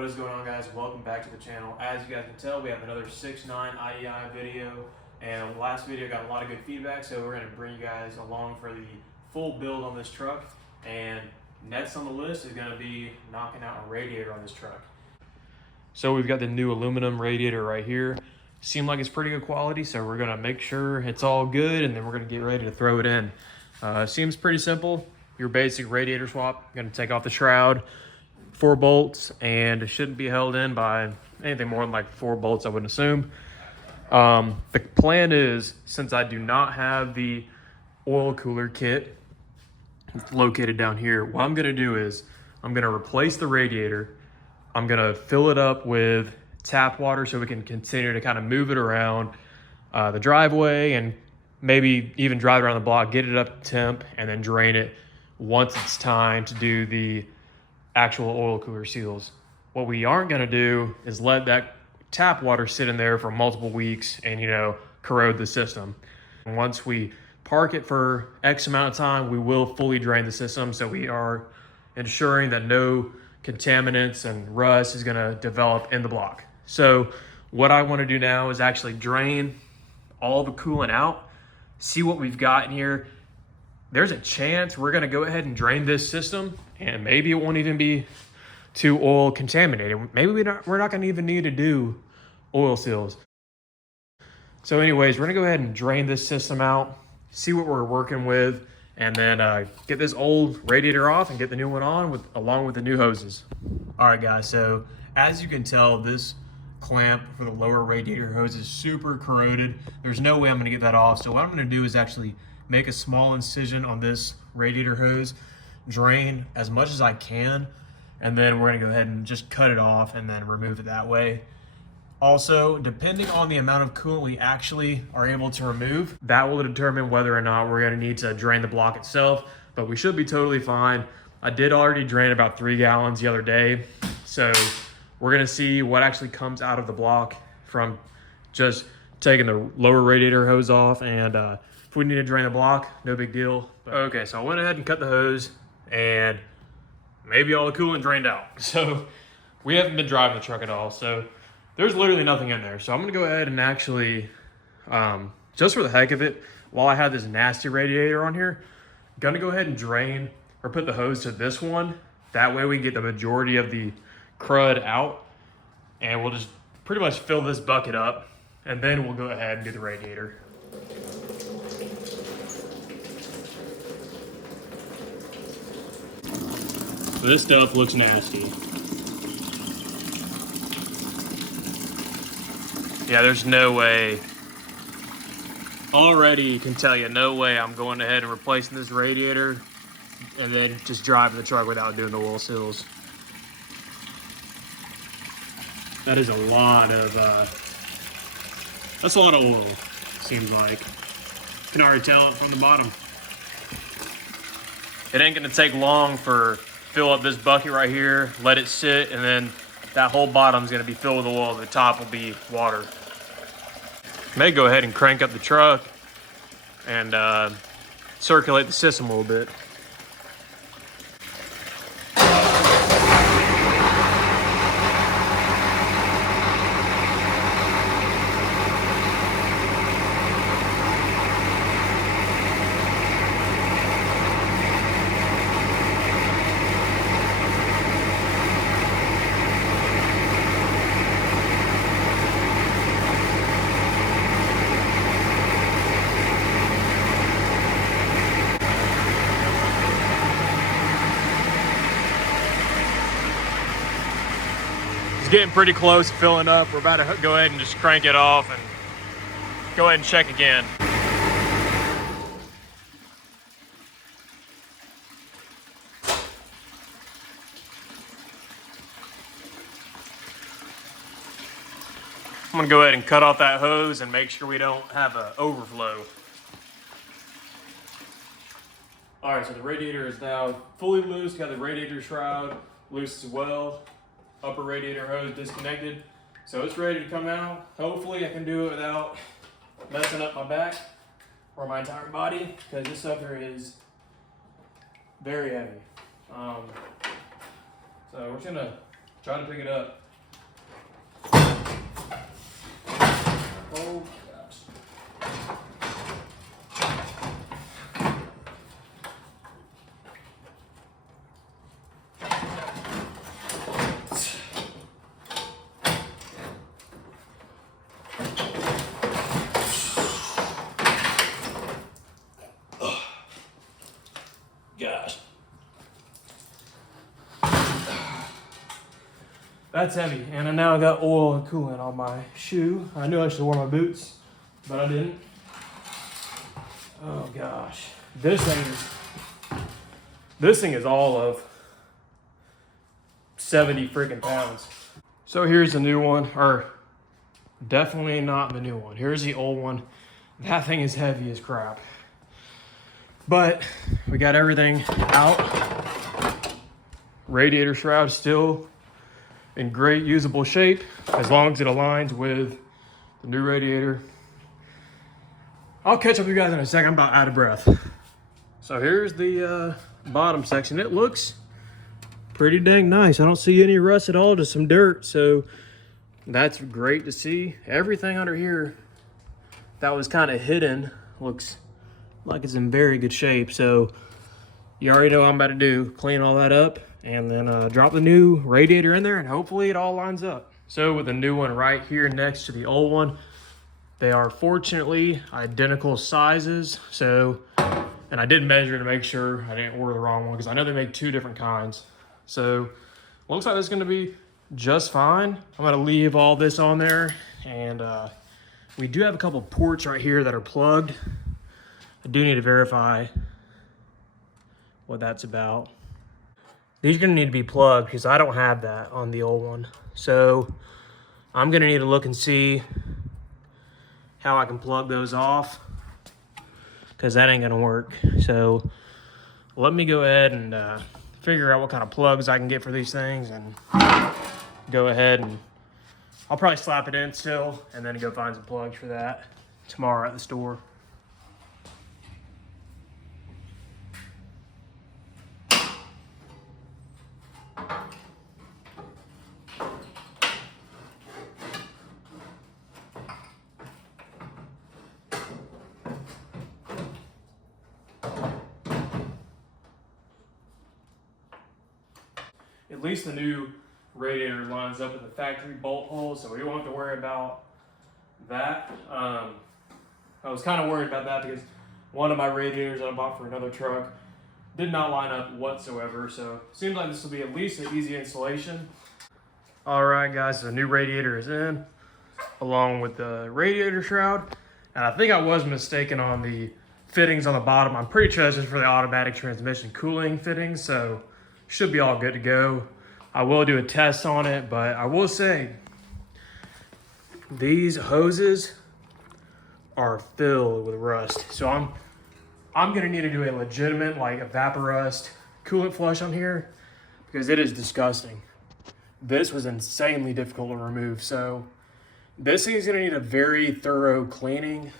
What is going on, guys? Welcome back to the channel. As you guys can tell, we have another 6.9 IDI video, and the last video got a lot of good feedback, so we're going to bring you guys along for the full build on this truck. And next on the list is going to be knocking out a radiator on this truck. So we've got the new aluminum radiator right here. Seemed like it's pretty good quality, so we're going to make sure it's all good, and then we're going to get ready to throw it in. Seems pretty simple. Your basic radiator swap. Going to take off the shroud, 4 bolts, and it shouldn't be held in by anything more than like 4 bolts, I wouldn't assume. The plan is, since I do not have the oil cooler kit located down here, what I'm going to do is I'm going to replace the radiator. I'm going to fill it up with tap water so we can continue to kind of move it around the driveway and maybe even drive around the block, get it up to temp, and then drain it once it's time to do the actual oil cooler seals. What we aren't going to do is let that tap water sit in there for multiple weeks and, corrode the system. And once we park it for X amount of time, we will fully drain the system, so we are ensuring that no contaminants and rust is going to develop in the block. So what I want to do now is actually drain all the coolant out, see what we've got in here. There's a chance we're going to go ahead and drain this system, and maybe it won't even be too oil contaminated. Maybe we're not going to even need to do oil seals. So anyways, we're going to go ahead and drain this system out, see what we're working with, and then get this old radiator off and get the new one on along with the new hoses. All right, guys, so as you can tell, this clamp for the lower radiator hose is super corroded. There's no way I'm going to get that off. So what I'm going to do is actually make a small incision on this radiator hose, drain as much as I can, and then we're going to go ahead and just cut it off and then remove it that way. Also, depending on the amount of coolant we actually are able to remove, that will determine whether or not we're going to need to drain the block itself, but we should be totally fine. I did already drain about 3 gallons the other day, so we're going to see what actually comes out of the block from just taking the lower radiator hose off, and if we need to drain the block, no big deal. But okay, so I went ahead and cut the hose, and maybe all the coolant drained out. So we haven't been driving the truck at all, so there's literally nothing in there. So I'm gonna go ahead and actually, just for the heck of it, while I have this nasty radiator on here, I'm gonna go ahead and drain or put the hose to this one. That way we can get the majority of the crud out, and we'll just pretty much fill this bucket up, and then we'll go ahead and do the radiator. This stuff looks nasty. Yeah, there's no way. Already can tell you, no way I'm going ahead and replacing this radiator and then just driving the truck without doing the oil seals. That is a lot of, that's a lot of oil, seems like. You can already tell it from the bottom. It ain't gonna take long for fill up this bucket right here, let it sit, and then that whole bottom's gonna be filled with oil. The top will be water. May go ahead and crank up the truck and circulate the system a little bit. Getting pretty close to filling up. We're about to go ahead and just crank it off and go ahead and check again. I'm gonna go ahead and cut off that hose and make sure we don't have an overflow. All right, so the radiator is now fully loose. Got the radiator shroud loose as well. Upper radiator hose disconnected, so it's ready to come out. Hopefully I can do it without messing up my back or my entire body, because this sucker is very heavy. So we're just gonna Try to pick it up. Oh gosh. Gosh. That's heavy, and I now got oil and coolant on my shoe. I knew I should have worn my boots, but I didn't. Oh gosh, this thing is all of 70 freaking pounds. So here's the new one, or definitely not the new one. Here's the old one. That thing is heavy as crap. But we got everything out. Radiator shroud still in great usable shape as long as it aligns with the new radiator. I'll catch up with you guys in a second. I'm about out of breath. So here's the bottom section. It looks pretty dang nice. I don't see any rust at all, just some dirt. So that's great to see. Everything under here that was kind of hidden looks like it's in very good shape. So you already know what I'm about to do. Clean all that up and then drop the new radiator in there, and hopefully it all lines up. So with the new one right here next to the old one, they are fortunately identical sizes. So, and I did measure to make sure I didn't order the wrong one because I know they make two different kinds. So looks like it's gonna be just fine. I'm gonna leave all this on there, and we do have a couple ports right here that are plugged. I do need to verify what that's about. These are gonna need to be plugged because I don't have that on the old one. So I'm gonna need to look and see how I can plug those off because that ain't gonna work. So let me go ahead and figure out what kind of plugs I can get for these things and go ahead and I'll probably slap it in still and then go find some plugs for that tomorrow at the store. At least the new radiator lines up with the factory bolt holes, so we won't have to worry about that. I was kind of worried about that because one of my radiators that I bought for another truck did not line up whatsoever, so it seems like this will be at least an easy installation. All right, guys, so the new radiator is in, along with the radiator shroud, and I think I was mistaken on the fittings on the bottom. I'm pretty sure that's just for the automatic transmission cooling fittings, so should be all good to go. I will do a test on it, but I will say these hoses are filled with rust. So I'm gonna need to do a legitimate like evaporust coolant flush on here because it is disgusting. This was insanely difficult to remove. So this thing is gonna need a very thorough cleaning,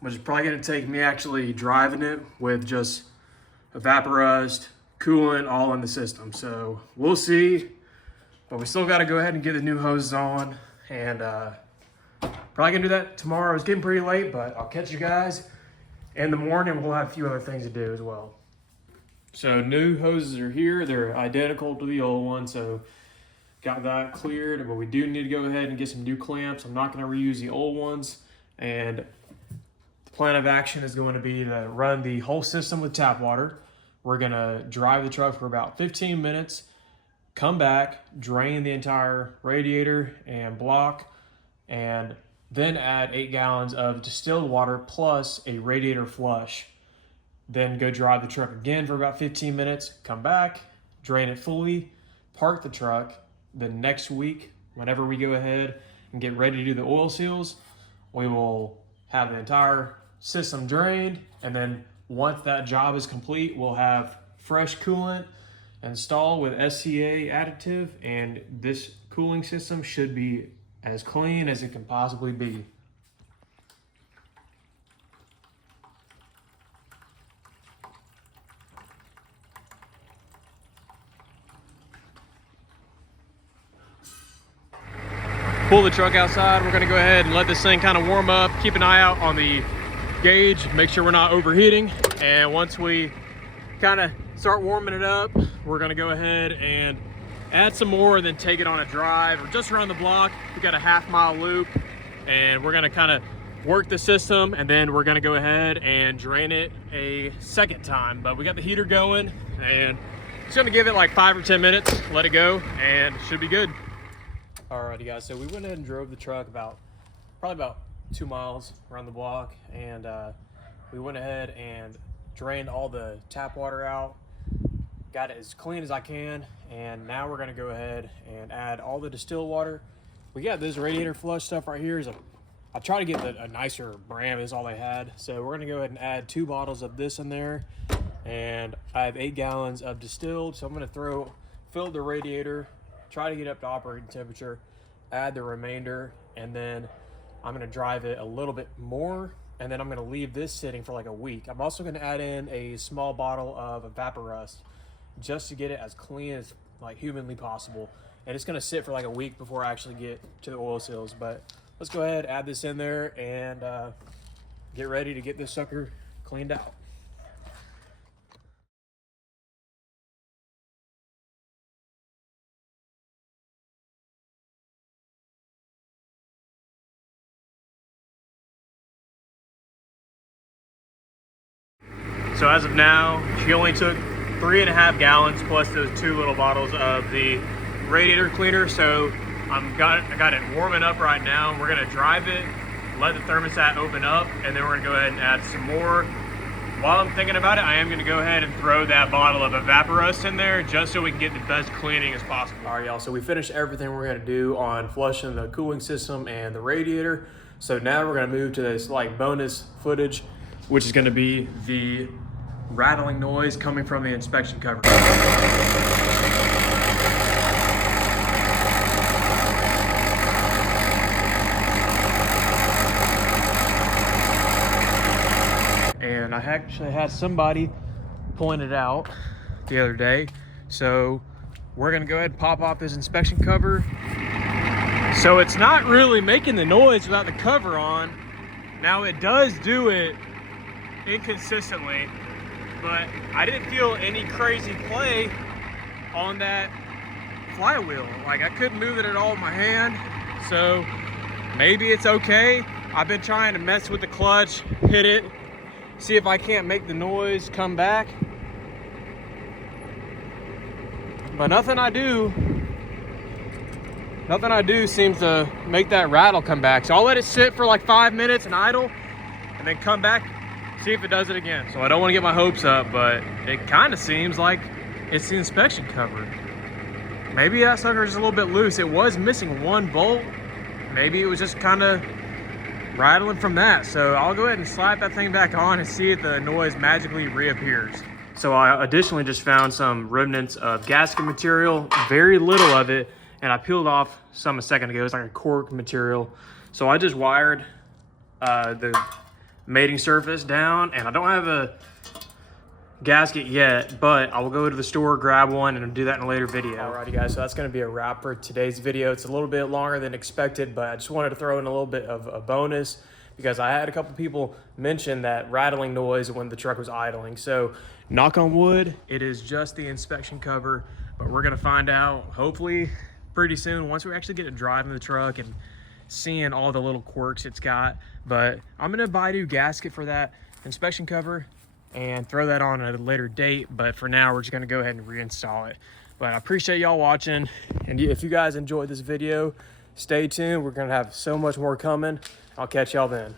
which is probably gonna take me actually driving it with just evaporust, coolant all in the system. So we'll see, but we still got to go ahead and get the new hoses on, and probably gonna do that tomorrow. It's getting pretty late, but I'll catch you guys in the morning. We'll have a few other things to do as well. So new hoses are here. They're identical to the old one, so got that cleared, but we do need to go ahead and get some new clamps. I'm not going to reuse the old ones, and the plan of action is going to be to run the whole system with tap water. We're gonna drive the truck for about 15 minutes, come back, drain the entire radiator and block, and then add 8 gallons of distilled water plus a radiator flush. Then go drive the truck again for about 15 minutes, come back, drain it fully, park the truck. Then next week, whenever we go ahead and get ready to do the oil seals, we will have the entire system drained, and then once that job is complete, we'll have fresh coolant installed with SCA additive, and this cooling system should be as clean as it can possibly be. pull the truck outside. We're gonna go ahead and let this thing kind of warm up, keep an eye out on the gauge, make sure we're not overheating. And once we kind of start warming it up, we're gonna go ahead and add some more and then take it on a drive or just around the block. We got a half-mile loop and we're gonna kind of work the system, and then we're gonna go ahead and drain it a second time. But we got the heater going and it's gonna give it like 5 or 10 minutes, let it go, and it should be good. Alrighty guys, so we went ahead and drove the truck probably about 2 miles around the block, and we went ahead and drained all the tap water out, got it as clean as I can, and now we're gonna go ahead and add all the distilled water. We got this radiator flush stuff right here. I tried to get a nicer brand, is all they had. So we're gonna go ahead and add 2 bottles of this in there, and I have 8 gallons of distilled. So I'm gonna fill the radiator, try to get up to operating temperature, add the remainder, and then I'm gonna drive it a little bit more, and then I'm gonna leave this sitting for like a week. I'm also gonna add in a small bottle of Evaporust just to get it as clean as like humanly possible. And it's gonna sit for like a week before I actually get to the oil seals. But let's go ahead, add this in there, and get ready to get this sucker cleaned out. So as of now, she only took 3.5 gallons plus those 2 little bottles of the radiator cleaner. So I got it warming up right now. We're gonna drive it, let the thermostat open up, and then we're gonna go ahead and add some more. While I'm thinking about it, I am gonna go ahead and throw that bottle of Evaporust in there just so we can get the best cleaning as possible. All right, y'all, so we finished everything we're gonna do on flushing the cooling system and the radiator. So now we're gonna move to this like bonus footage, which is gonna be the rattling noise coming from the inspection cover. And I actually had somebody point it out the other day. So we're gonna go ahead and pop off this inspection cover. So it's not really making the noise without the cover on. Now it does do it inconsistently, but I didn't feel any crazy play on that flywheel. Like I couldn't move it at all with my hand. So maybe it's okay. I've been trying to mess with the clutch, hit it, see if I can't make the noise come back. But nothing I do seems to make that rattle come back. So I'll let it sit for like 5 minutes and idle, and then come back, see if it does it again. So I don't want to get my hopes up, but it kind of seems like it's the inspection cover. Maybe that sucker is a little bit loose. It was missing 1 bolt. Maybe it was just kind of rattling from that. So I'll go ahead and slap that thing back on and see if the noise magically reappears. So I additionally just found some remnants of gasket material, very little of it, and I peeled off some a second ago. It's like a cork material. So I just wired the mating surface down, and I don't have a gasket yet, but I will go to the store, grab one, and do that in a later video. Alrighty guys, so that's gonna be a wrap for today's video. It's a little bit longer than expected, but I just wanted to throw in a little bit of a bonus because I had a couple people mention that rattling noise when the truck was idling. So knock on wood, it is just the inspection cover, but we're gonna find out hopefully pretty soon once we actually get to driving the truck and seeing all the little quirks it's got. But I'm gonna buy a new gasket for that inspection cover and throw that on at a later date. But for now, we're just gonna go ahead and reinstall it. But I appreciate y'all watching. And if you guys enjoyed this video, stay tuned. We're gonna have so much more coming. I'll catch y'all then.